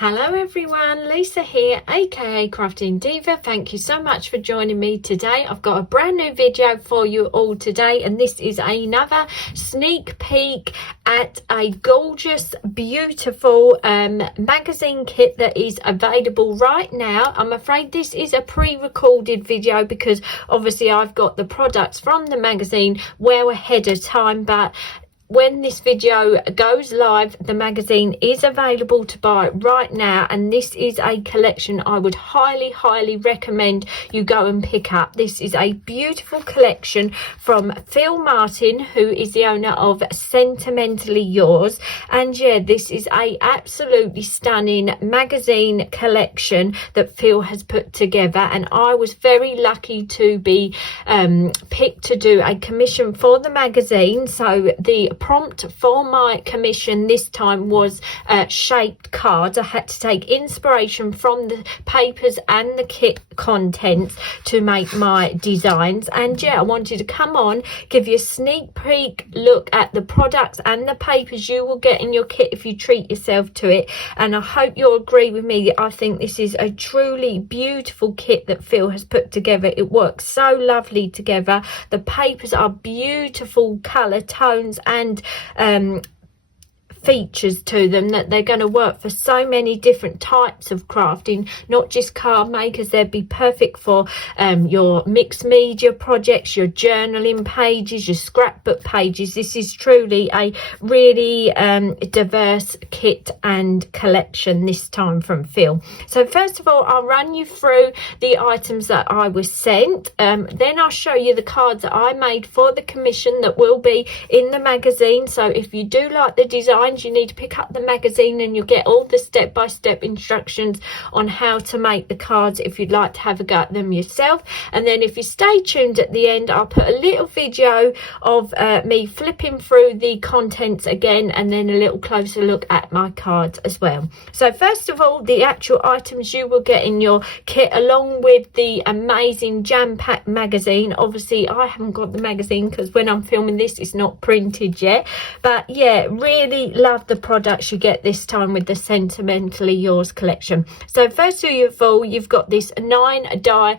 Hello everyone, Lisa here, aka Crafting Diva. Thank you so much for joining me today. I've got a brand new video for you all today, and this is another sneak peek at a gorgeous, beautiful magazine kit that is available right now. I'm afraid this is a pre-recorded video because obviously I've got the products from the magazine well ahead of time, but when this video goes live, the magazine is available to buy right now, and this is a collection I would highly recommend you go and pick up. This is a beautiful collection from Phill Martin, who is the owner of Sentimentally Yours, and yeah, this is a absolutely stunning magazine collection that Phill has put together, and I was very lucky to be picked to do a commission for the magazine. So the prompt for my commission this time was shaped cards. I had to take inspiration from the papers and the kit contents to make my designs, and yeah, I wanted to come on, give you a sneak peek look at the products and the papers you will get in your kit if you treat yourself to it. And I hope you'll agree with me that I think this is a truly beautiful kit that Phill has put together. It works so lovely together. The papers are beautiful colour tones and features to them that they're going to work for so many different types of crafting, not just card makers. They'd be perfect for your mixed media projects, your journaling pages, your scrapbook pages. This is truly a really diverse kit and collection this time from Phill. So first of all, I'll run you through the items that I was sent, then I'll show you the cards that I made for the commission that will be in the magazine. So if you do like the design, you need to pick up the magazine and you'll get all the step-by-step instructions on how to make the cards if you'd like to have a go at them yourself. And then if you stay tuned at the end, I'll put a little video of me flipping through the contents again, and then a little closer look at my cards as well. So first of all, the actual items you will get in your kit, along with the amazing jam-packed magazine. Obviously I haven't got the magazine because when I'm filming this it's not printed yet, but yeah, really love the products you get this time with the Sentimentally Yours collection. So first of all, you've got this 9 die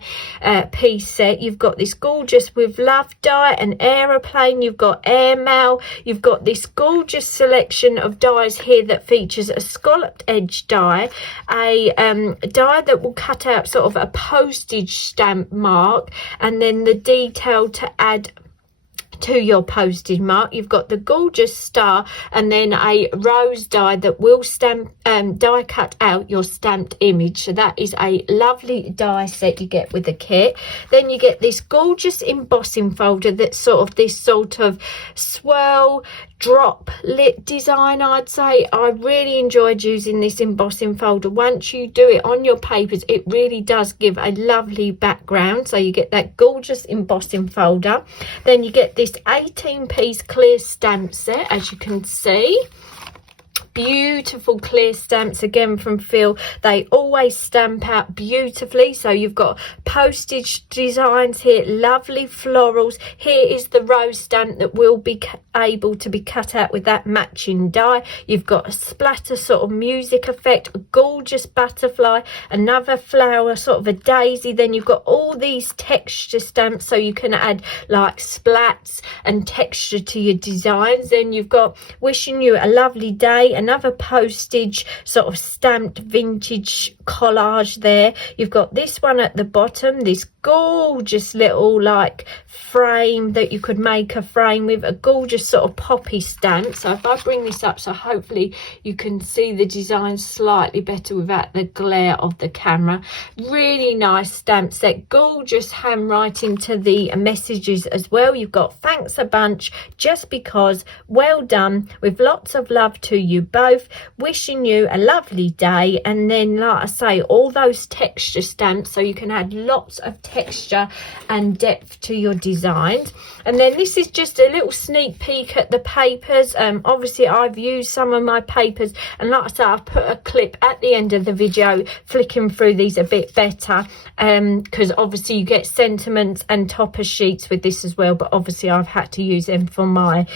piece set. You've got this gorgeous With Love die, an aeroplane, you've got airmail, you've got this gorgeous selection of dies here that features a scalloped edge die, a die that will cut out sort of a postage stamp mark, and then the detail to add to your postage mark. You've got the gorgeous star, and then a rose die that will die cut out your stamped image. So that is a lovely die set you get with the kit. Then you get this gorgeous embossing folder that's sort of swirl drop lit design. I'd say I really enjoyed using this embossing folder. Once you do it on your papers, it really does give a lovely background. So you get that gorgeous embossing folder. Then you get this 18-piece clear stamp set, as you can see. Beautiful clear stamps again from Phill. They always stamp out beautifully. So you've got postage designs here, lovely florals. Here is the rose stamp that will be able to be cut out with that matching die. You've got a splatter sort of music effect, a gorgeous butterfly, another flower, sort of a daisy. Then you've got all these texture stamps, so you can add like splats and texture to your designs. Then you've got wishing you a lovely day, another postage sort of stamped vintage collage there. You've got this one at the bottom, this gorgeous little like frame that you could make a frame with, a gorgeous sort of poppy stamp. So if I bring this up so hopefully you can see the design slightly better without the glare of the camera. Really nice stamp set, gorgeous handwriting to the messages as well. You've got thanks a bunch, just because, well done, with lots of love to you both, wishing you a lovely day. And then like I say, all those texture stamps, so you can add lots of texture and depth to your designs. And then this is just a little sneak peek at the papers. Obviously I've used some of my papers, and like I said, I've put a clip at the end of the video flicking through these a bit better, because obviously you get sentiments and topper sheets with this as well, but obviously I've had to use them for my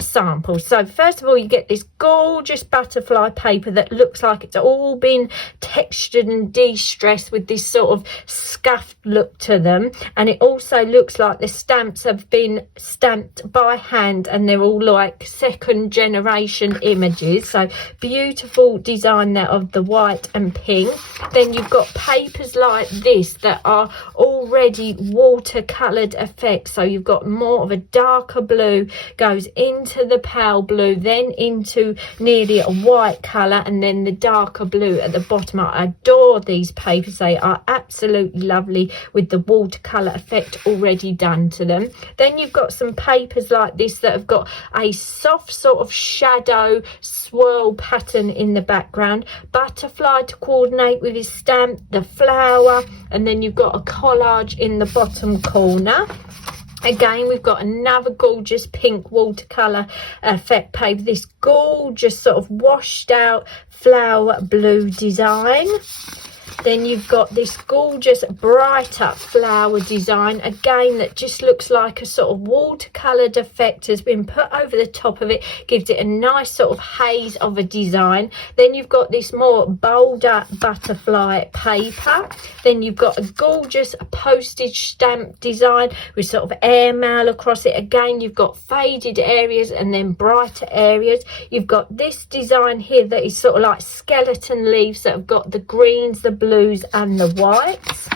sample. So first of all, you get this gorgeous butterfly paper that looks like it's all been textured and de-stressed with this sort of scuffed look to them, and it also looks like the stamps have been stamped by hand, and they're all like second generation images. So beautiful design there of the white and pink. Then you've got papers like this that are already watercolored effects, so you've got more of a darker blue goes into the pale blue, then into nearly a white color, and then the darker blue at the bottom. I adore these papers. They are absolutely lovely with the watercolor effect already done to them. Then you've got some papers like this that have got a soft sort of shadow swirl pattern in the background, butterfly to coordinate with his stamp, the flower, and then you've got a collage in the bottom corner. Again, we've got another gorgeous pink watercolor effect paper, this gorgeous sort of washed out flower blue design. Then you've got this gorgeous brighter flower design, again, that just looks like a sort of watercoloured effect has been put over the top of it, gives it a nice sort of haze of a design. Then you've got this more bolder butterfly paper. Then you've got a gorgeous postage stamp design with sort of airmail across it. Again, you've got faded areas and then brighter areas. You've got this design here that is sort of like skeleton leaves that have got the greens, the blues and the whites.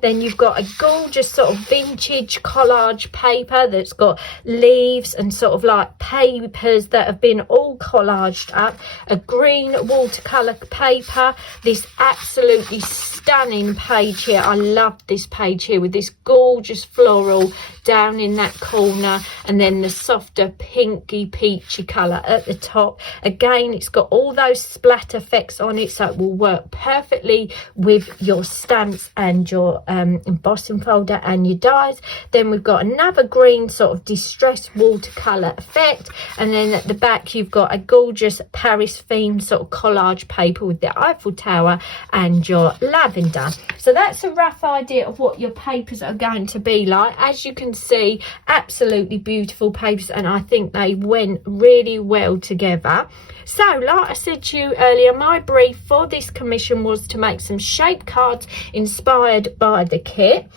Then you've got a gorgeous sort of vintage collage paper that's got leaves and sort of like papers that have been all collaged up. A green watercolour paper, this absolutely stunning page here. I love this page here with this gorgeous floral down in that corner, and then the softer pinky peachy colour at the top. Again, it's got all those splat effects on it, so it will work perfectly with your stamps and your embossing folder and your dies. Then we've got another green sort of distressed watercolour effect, and then at the back you've got a gorgeous Paris themed sort of collage paper with the Eiffel Tower and your lavender. So that's a rough idea of what your papers are going to be like. As you can see, absolutely beautiful papers, and I think they went really well together. So like I said to you earlier, my brief for this commission was to make some shape cards inspired by the kit.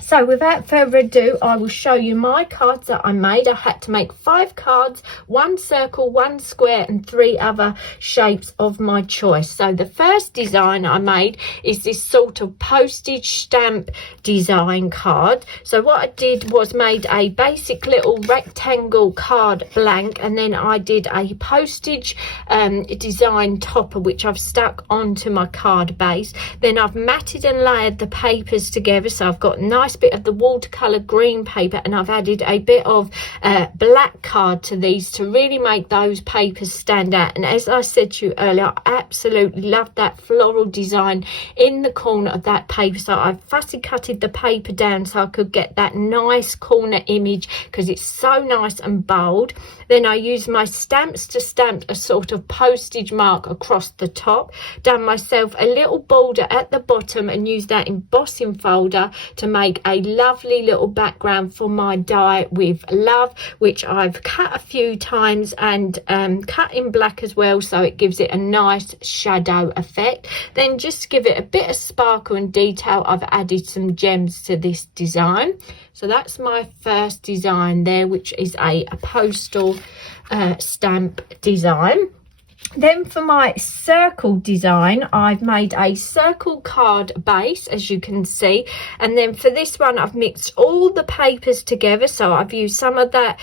So without further ado, I will show you my cards that I made. I had to make 5 cards, 1 circle, 1 square and 3 other shapes of my choice. So the first design I made is this sort of postage stamp design card. So what I did was made a basic little rectangle card blank, and then I did a postage design topper which I've stuck onto my card base. Then I've matted and layered the papers together, so I've got a nice bit of the watercolor green paper, and I've added a bit of black card to these to really make those papers stand out. And as I said to you earlier, I absolutely love that floral design in the corner of that paper, so I've fussy cutted the paper down so I could get that nice corner image because it's so nice and bold. Then I used my stamps to stamp a sort of postage mark across the top, done myself a little border at the bottom, and used that embossing folder to make a lovely little background for my die with love, which I've cut a few times and cut in black as well, so it gives it a nice shadow effect. Then just to give it a bit of sparkle and detail, I've added some gems to this design. So that's my first design there, which is a postal stamp design. Then for my circle design, I've made a circle card base, as you can see, and then for this one I've mixed all the papers together. So I've used some of that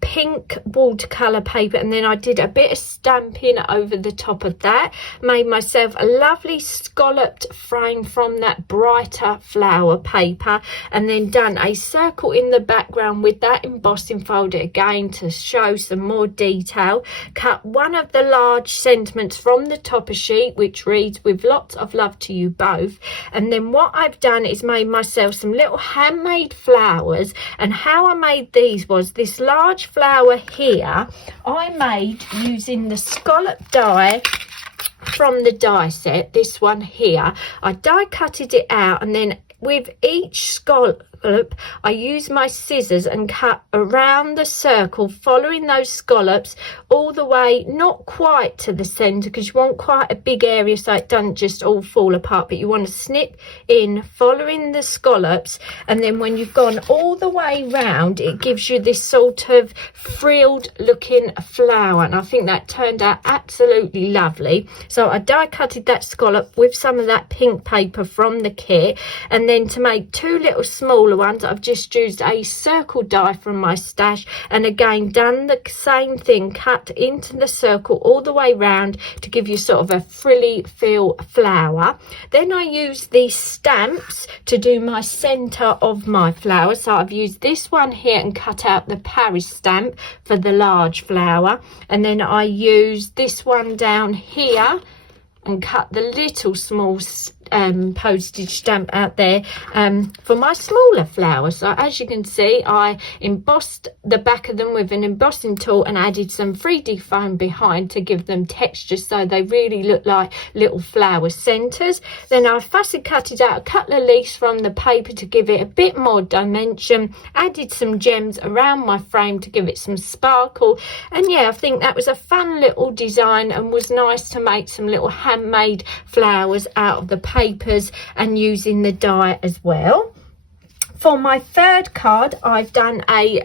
pink watercolor paper, and then I did a bit of stamping over the top of that, made myself a lovely scalloped frame from that brighter flower paper, and then done a circle in the background with that embossing folder again to show some more detail. Cut one of of the large sentiments from the topper sheet, which reads, "With lots of love to you both." And then what I've done is made myself some little handmade flowers. And how I made these was this large flower here I made using the scallop die from the die set. This one here, I die cutted it out, and then with each scallop I use my scissors and cut around the circle, following those scallops all the way, not quite to the center, because you want quite a big area so it doesn't just all fall apart, but you want to snip in following the scallops. And then when you've gone all the way round, it gives you this sort of frilled looking flower, and I think that turned out absolutely lovely. So I die cutted that scallop with some of that pink paper from the kit, and then to make two little smaller ones, I've just used a circle die from my stash, and again done the same thing, cut into the circle all the way round to give you sort of a frilly feel flower. Then I use these stamps to do my center of my flower. So I've used this one here and cut out the Paris stamp for the large flower, and then I use this one down here and cut the little small postage stamp out there for my smaller flowers. So as you can see, I embossed the back of them with an embossing tool and added some 3D foam behind to give them texture, so they really look like little flower centers. Then I fussy cutted out a couple of leaves from the paper to give it a bit more dimension, added some gems around my frame to give it some sparkle. And yeah, I think that was a fun little design and was nice to make some little handmade flowers out of the papers and using the die as well. For my third card, I've done a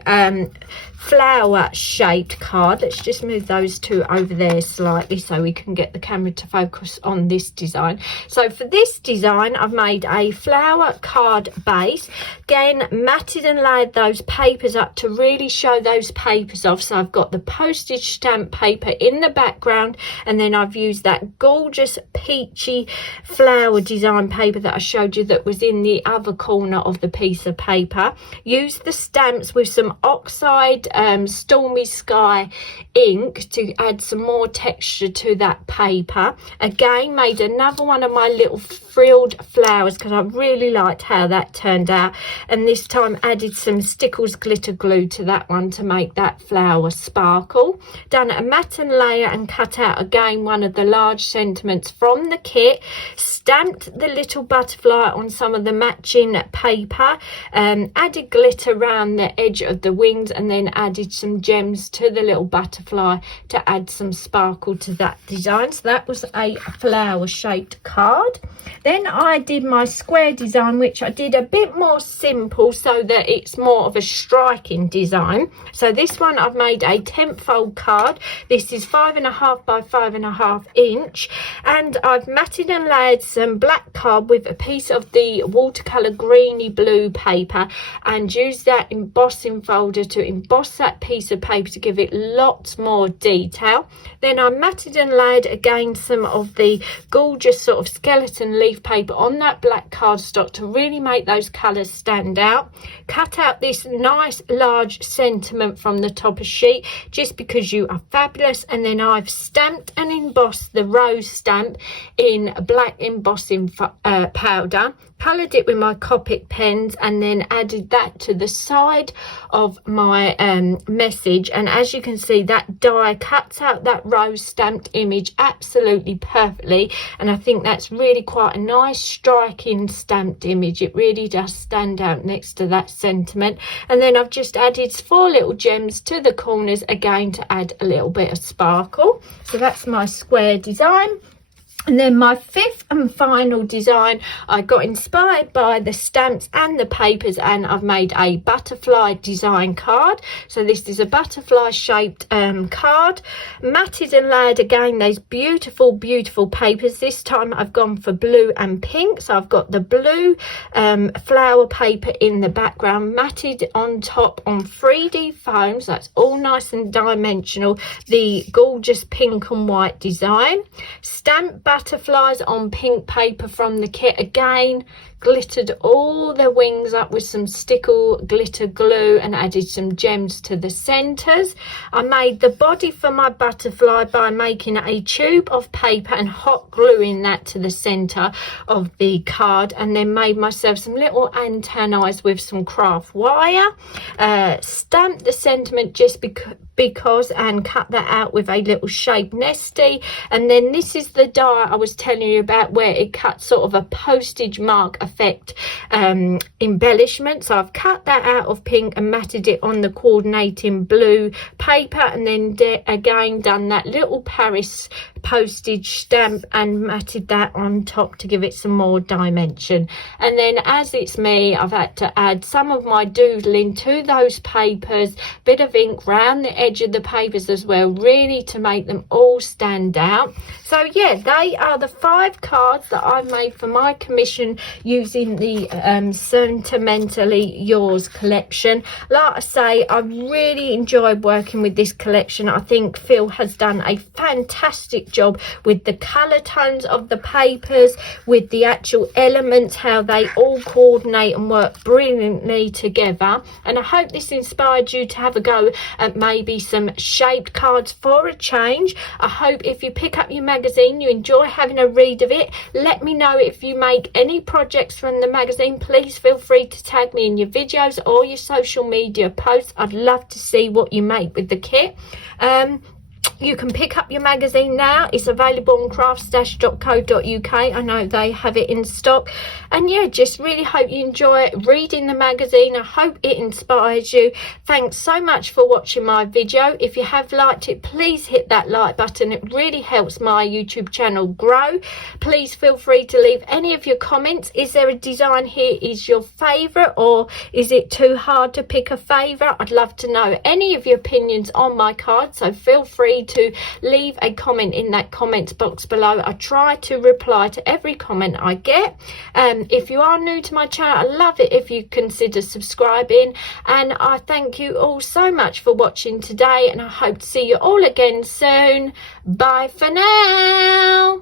flower shaped card. Let's just move those two over there slightly so we can get the camera to focus on this design. So for this design, I've made a flower card base. Again, matted and layered those papers up to really show those papers off. So I've got the postage stamp paper in the background, and then I've used that gorgeous peachy flower design paper that I showed you that was in the other corner of the piece of paper. Used the stamps with some oxide Stormy Sky ink to add some more texture to that paper. Again, made another one of my little frilled flowers because I really liked how that turned out, and this time added some Stickles glitter glue to that one to make that flower sparkle. Done a matte and layer and cut out again one of the large sentiments from the kit. Stamped the little butterfly on some of the matching paper, added glitter around the edge of the wings, and then added some gems to the little butterfly to add some sparkle to that design. So that was a flower shaped card. Then I did my square design, which I did a bit more simple so that it's more of a striking design. So this one I've made a 10th fold card. This is 5.5 by 5.5 inch, and I've matted and layered some black card with a piece of the watercolor greeny blue paper and used that embossing folder to emboss that piece of paper to give it lots more detail. Then I matted and layered again some of the gorgeous sort of skeleton leaf paper on that black cardstock to really make those colors stand out. Cut out this nice large sentiment from the top of sheet, "Just because you are fabulous," and then I've stamped and embossed the rose stamp in black embossing powder, coloured it with my Copic pens, and then added that to the side of my message. And as you can see, that die cuts out that rose stamped image absolutely perfectly, and I think that's really quite a nice striking stamped image. It really does stand out next to that sentiment. And then I've just added 4 little gems to the corners again to add a little bit of sparkle. So that's my square design. And then my 5th and final design, I got inspired by the stamps and the papers, and I've made a butterfly design card. So this is a butterfly shaped card, matted and layered again those beautiful, beautiful papers. This time I've gone for blue and pink. So I've got the blue flower paper in the background, matted on top on 3D foam. So that's all nice and dimensional. The gorgeous pink and white design. Stamped butterflies on pink paper from the kit again, glittered all the wings up with some stickle glitter glue and added some gems to the centres. I made the body for my butterfly by making a tube of paper and hot gluing that to the centre of the card, and then made myself some little antennae with some craft wire. Stamped the sentiment just because and cut that out with a little shape nesty. And then this is the die I was telling you about, where it cuts sort of a postage mark effect embellishment. So I've cut that out of pink and matted it on the coordinating blue paper, and then again done that little Paris postage stamp and matted that on top to give it some more dimension. And then, as it's me, I've had to add some of my doodling to those papers, bit of ink round the edge of the papers as well, really to make them all stand out. So yeah, they are the 5 cards that I've made for my commission using the Sentimentally Yours collection. Like I say, I really enjoyed working with this collection. I think Phill has done a fantastic job with the colour tones of the papers, with the actual elements, how they all coordinate and work brilliantly together. And I hope this inspired you to have a go at maybe some shaped cards for a change. I hope if you pick up your magazine you enjoy having a read of it. Let me know if you make any projects from the magazine. Please feel free to tag me in your videos or your social media posts. I'd love to see what you make with the kit. You can pick up your magazine now. It's available on craftstash.co.uk. I know they have it in stock. And yeah, just really hope you enjoy reading the magazine. I hope it inspires you. Thanks so much for watching my video. If you have liked it, please hit that like button. It really helps my YouTube channel grow. Please feel free to leave any of your comments. Is there a design here is your favourite, or is it too hard to pick a favourite? I'd love to know any of your opinions on my card, so feel free to leave a comment in that comments box below. I try to reply to every comment I get. If you are new to my channel, I love it if you consider subscribing, and I thank you all so much for watching today, and I hope to see you all again soon. Bye for now.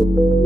Thank you.